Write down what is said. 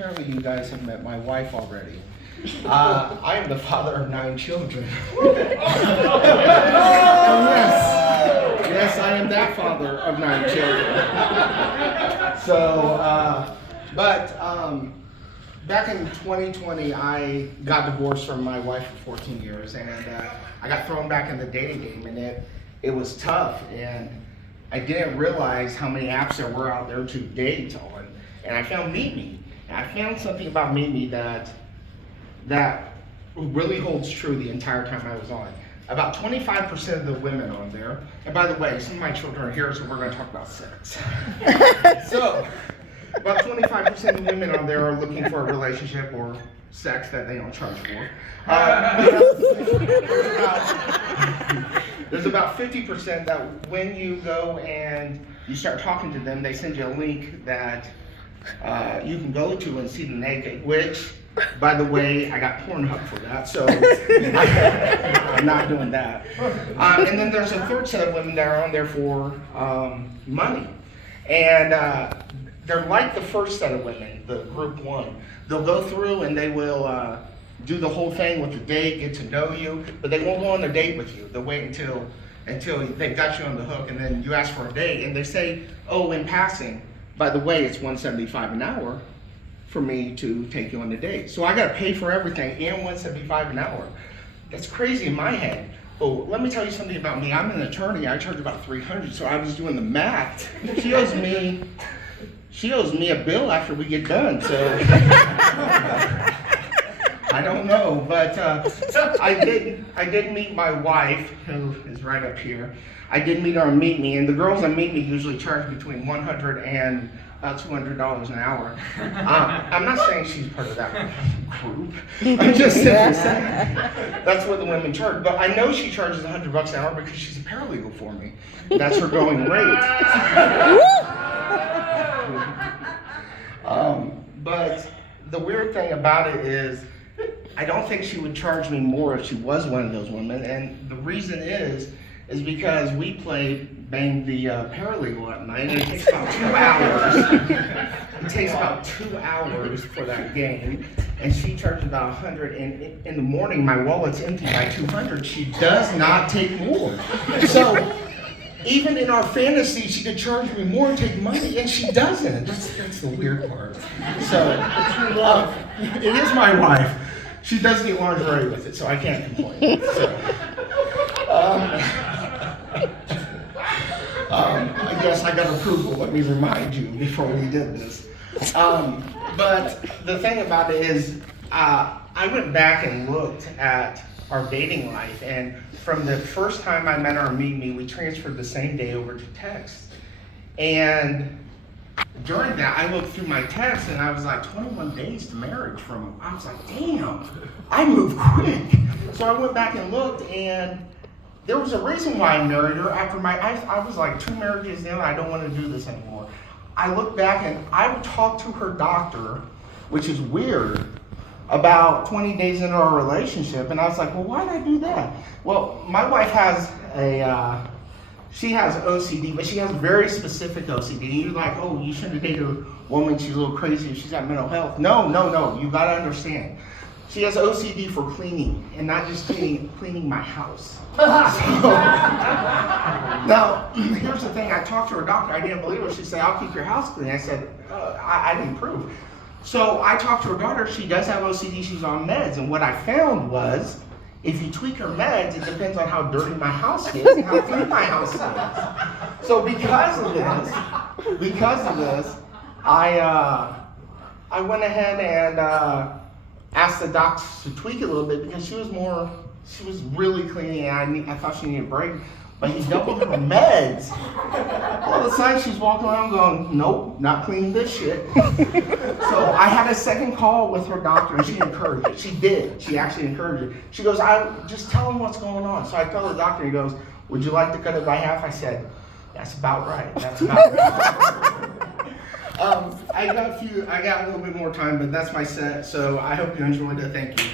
Apparently you guys have met my wife already. I am the father of 9 children. Yes, I am that father of 9 children. Back in 2020, I got divorced from my wife for 14 years, and I got thrown back in the dating game, and it was tough, and I didn't realize how many apps there were out there to date on, and I found MeetMe. I found something about MeetMe that really holds true the entire time I was on. About 25% of the women on there, and by the way, some of my children are here, so we're going to talk about sex. So, about 25% of women on there are looking for a relationship or sex that they don't charge for. There's about 50% that when you go and you start talking to them, they send you a link that you can go to and see the naked, which, by the way, I got Pornhub for that, so I'm not doing that. And then there's a third set of women that are on there for money. And they're like the first set of women, the group 1. They'll go through and they will do the whole thing with the date, get to know you, but they won't go on a date with you. They'll wait until they've got you on the hook, and then you ask for a date, and they say, oh, in passing, by the way, it's $175 an hour for me to take you on a date. So I gotta pay for everything and $175 an hour. That's crazy in my head. Oh, let me tell you something about me. I'm an attorney. I charge about $300, so I was doing the math. She owes me a bill after we get done, so I don't know, but I did meet my wife, who is right up here. I did meet her on MeetMe, and the girls on MeetMe usually charge between $100 and $200 an hour. I'm not saying she's part of that group. I'm just simply saying that's what the women charge. But I know she charges $100 an hour because she's a paralegal for me. That's her going rate. But the weird thing about it is, I don't think she would charge me more if she was one of those women, and the reason is because we play Bang the Paralegal at night, and it takes about 2 hours. It takes about 2 hours for that game, and she charges about $100, and in the morning my wallet's empty by $200. She does not take more. So even in our fantasy, she could charge me more and take money, and she doesn't. That's the weird part. So it is my wife. She does get lingerie with it, so I can't complain. So, I guess I got approval. Let me remind you before we did this. But the thing about it is, I went back and looked at our dating life, and from the first time I met her on MeetMe, we transferred the same day over to text. And during that, I looked through my texts, and I was like, 21 days to marriage from, I was like, damn, I moved quick. So I went back and looked, and there was a reason why I married her. After I was like 2 marriages in, I don't want to do this anymore. I looked back, and I would talk to her doctor, which is weird, about 20 days into our relationship, and I was like, well, why did I do that? Well, my wife has she has OCD, but she has very specific OCD. And you're like, oh, you shouldn't have dated a woman, she's a little crazy, she's got mental health. No, you gotta understand. She has OCD for cleaning, and not just cleaning my house. So, now, here's the thing, I talked to her doctor, I didn't believe her. She said, I'll keep your house clean. I said, I didn't prove. So I talked to her daughter, she does have OCD, she's on meds, and what I found was, if you tweak her meds, it depends on how dirty my house is and how clean my house is. So because of this, I went ahead and asked the doctor to tweak it a little bit because she was really clean, and I thought she needed a break. But he doubled her meds. All of a sudden, she's walking around going, nope, not cleaning this shit. So I had a second call with her doctor, and she encouraged it. She did. She actually encouraged it. She goes, just tell him what's going on. So I tell the doctor, he goes, would you like to cut it by half? I said, that's about right. That's about right. I got a little bit more time, but that's my set. So I hope you enjoyed it. Thank you.